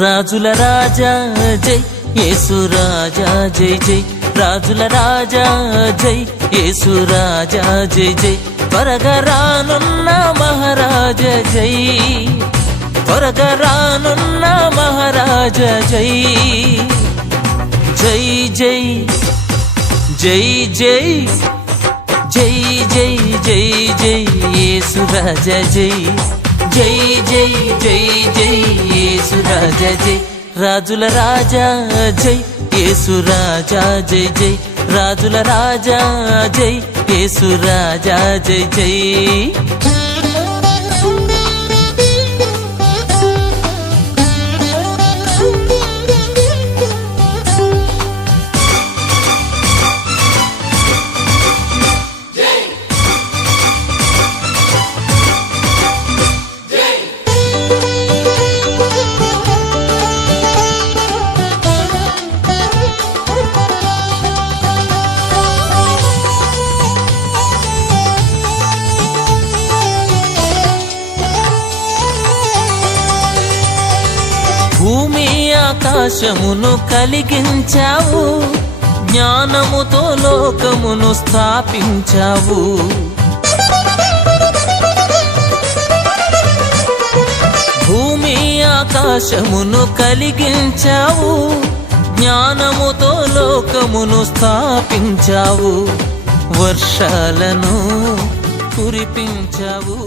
రాజుల రాజా జై యేసు రాజా జై జై రాజుల రాజా జై యేసు రాజా జై జై త్వరగా రానున్న మహారాజ జై త్వరగా రానున్న మహారాజ జై జై జై జై జై జై జై జై జై యేసు రాజా జై జై జై జై జై యేసు రాజా జై రాజుల రాజా జై యేసు రాజా జై జై రాజుల రాజా జై యేసు రాజా జై జై భూమి ఆకాశమును కలిగించావు జ్ఞానముతో లోకమును స్థాపించావు భూమి ఆకాశమును కలిగించావు జ్ఞానముతో లోకమును స్థాపించావు వర్షాలను కురిపించావు